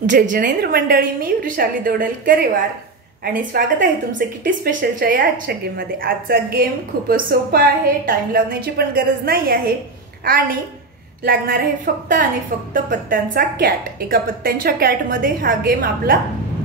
जय जिनेंद्र मंडळी, मी वृषाली दोडल करेवार आणि स्वागत आहे तुमचं किटी स्पेशलच्या या आजच्या गेम मध्ये। आजचा गेम खूप सोपा आहे, टाइम लावण्याची पण गरज नाही आहे आणि लागणार आहे फक्त आणि फक्त पत्त्यांचा कॅट। एका पत्त्यांच्या कॅट मध्ये हा गेम आपला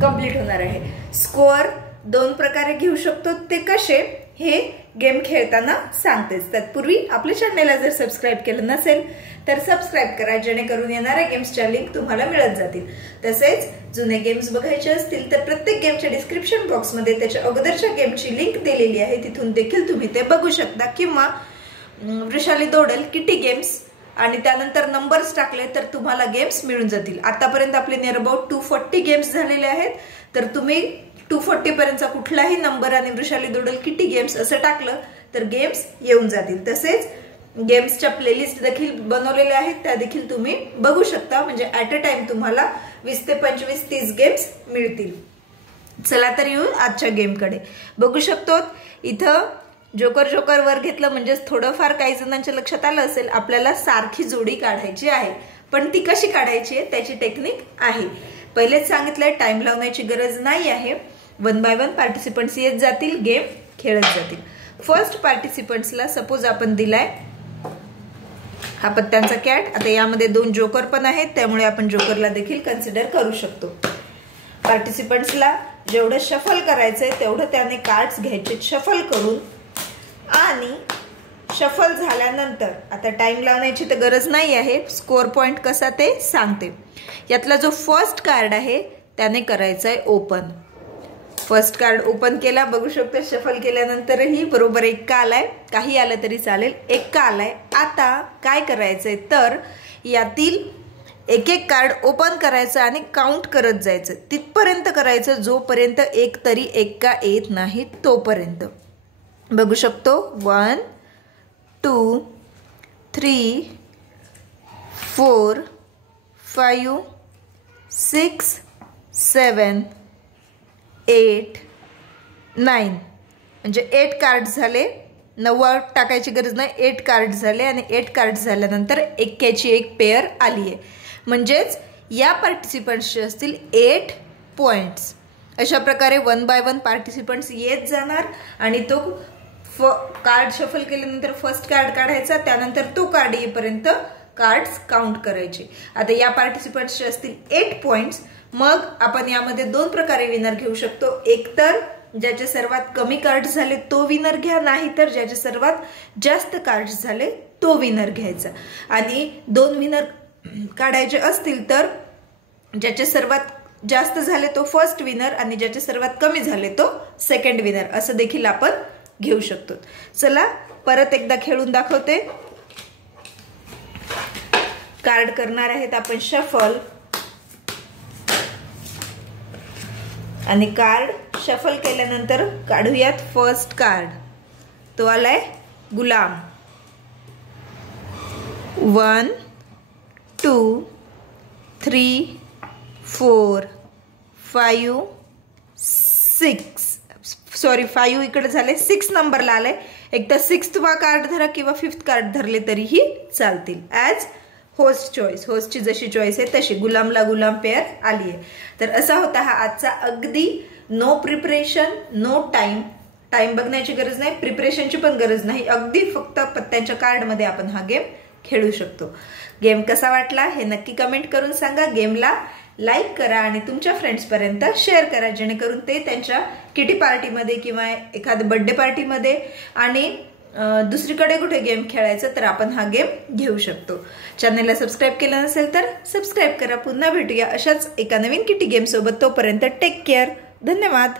कंप्लीट होणार आहे। स्कोअर दोन प्रकारे घेऊ शकतो, ते कसे हे गेम खेळताना सांगतेच। तत्पूर्वी आपल्या चॅनलला जर सबस्क्राइब केलं नसेल तर सबस्क्राइब करा, जेणेकरून येणाऱ्या गेम्सच्या लिंक तुम्हाला मिळत जातील। तसेच जुने गेम्स बघायचे असतील तर प्रत्येक गेमच्या डिस्क्रिप्शन बॉक्स मध्ये त्याच्या अगोदरच्या गेमची लिंक दिलेली आहे, तिथून देखील तुम्ही ते बघू शकता। किंवा वृषाली दोडल किटी गेम्स आणि त्यानंतर नंबर्स टाकले तर तुम्हाला गेम्स मिळून जातील। आतापर्यंत आपले नियर अबाउट 240 गेम्स झालेले आहेत, तर तुम्ही 240 पर्यंतचा कुठलाही नंबर आणि वृषाली दोडल किटी गेम्स असं टाकलं तर गेम्स येऊन जातील। तसेच गेम्सच्या प्लेलिस्ट देखील बनवलेल्या आहेत, त्या देखील तुम्ही बघू शकता। म्हणजे ऍट अ टाइम तुम्हाला 20 ते 25 30 गेम्स मिळतील। चला तर येऊ आजच्या गेम कडे। बघू शकतो इथं जोकर जोकर वर घेतलं म्हणजे थोडंफार काही जणांच्या लक्षात आलं असेल, आपल्याला सारखी जोडी काढायची आहे। पण ती कशी काढायची आहे त्याची टेक्निक आहे। पहिलेच सांगितलंय टाइम लावण्याची गरज नाही आहे। 1 बाय 1 पार्टिसिपंट्स येत जातील, गेम खेळत जातील। फर्स्ट पार्टिसिपंट्सला सपोज आपण दिलाय हा पत्त्यांचा कॅट। आता यामध्ये 2 जोकर पण आहेत, त्यामुळे आपण जोकरला देखील कन्सिडर करू शकतो। पार्टिसिपंट्सला जेवढं शफल करायचंय तेवढं त्याने कार्ड्स घ्यायचे शफल करून, आणि शफल झाल्यानंतर आता टाइम लावण्याची तर गरज नाही आहे, स्कोअर पॉइंट कसा ते सांगते। यातला जो फर्स्ट कार्ड आहे त्याने करायचंय ओपन। फर्स्ट कार्ड ओपन केला, बघू शकतो शफल केल्यानंतरही बरोबर 1 का आलाय, काही आलं तरी चालेल, 1 का आलाय। आता काय करायचंय तर यातील एक एक कार्ड ओपन करायचं आणि काउंट करत जायचं, तिथपर्यंत करायचं जोपर्यंत एक तरी 1 का येत नाही तोपर्यंत। बघू शकतो 1 2 3 4 5 6 7 8 9 म्हणजे 8 कार्ड झाले। 9 टाकायची गरज नाही, 8 कार्ड झाले आणि 8 कार्ड झाल्यानंतर एक्क्याची एक पेअर आली आहे। म्हणजेच या पार्टिसिपंट्सचे असतील 8 पॉइंट्स। अशा प्रकारे 1 बाय 1 पार्टिसिपंट्स येत जाणार आणि तो कार्ड शफल केल्यानंतर फर्स्ट कार्ड काढायचा, त्यानंतर तो कार्ड येईपर्यंत कार्ड्स काउंट करायचे। आता या पार्टिसिपंट्सचे असतील 8 पॉइंट्स। मग आपण यामध्ये 2 प्रकारे विनर घेऊ शकतो। एक तर ज्याचे सर्वात कमी कार्ड झाले तो विनर घ्या, नाही तर ज्याचे सर्वात जास्त कार्ड झाले तो विनर घ्यायचा। आणि 2 विनर काढायचे असतील तर ज्याचे सर्वात जास्त झाले तो फर्स्ट विनर आणि ज्याचे सर्वात कमी झाले तो सेकंड विनर, असं देखील आपण घेऊ शकतो। चला परत एकदा खेळून दाखवते। कार्ड करणार आहेत आपण शफल आणि कार्ड शफल केल्यानंतर काढूयात फर्स्ट कार्ड, तो आलाय गुलाम। 1 2 3 4 5 6 सॉरी 5 इकडे झाले, 6 नंबरला आलाय। एक तर 6th कार्ड धरा किंवा 5th कार्ड धरले तरीही चालतील। ॲज होस्ट चॉईस, होस्टची जशी चॉईस आहे तशी। गुलामला गुलाम पेअर आली आहे। तर असा होता हा आजचा अगदी no preparation no time, time बघण्याची गरज नाही, प्रिपरेशनची पण गरज नाही, अगदी फक्त पत्त्यांच्या कार्ड मध्ये आपण हा गेम खेळू शकतो। गेम कसा वाटला हे नक्की कमेंट करून सांगा। गेमला लाईक करा आणि तुमच्या फ्रेंड्स पर्यंत शेअर करा, जेणेकरून ते त्यांच्या किटी पार्टीमध्ये किंवा एखाद्या बर्थडे पार्टीमध्ये आणि दुसरीकडे कुठे गेम खेळायचं तर आपण हा गेम घेऊ शकतो। चॅनलला सबस्क्राइब केलं नसेल तर सबस्क्राइब करा। पुन्हा भेटूया अशाच एका नवीन किटी गेम सोबत, तोपर्यंत टेक केअर, धन्यवाद।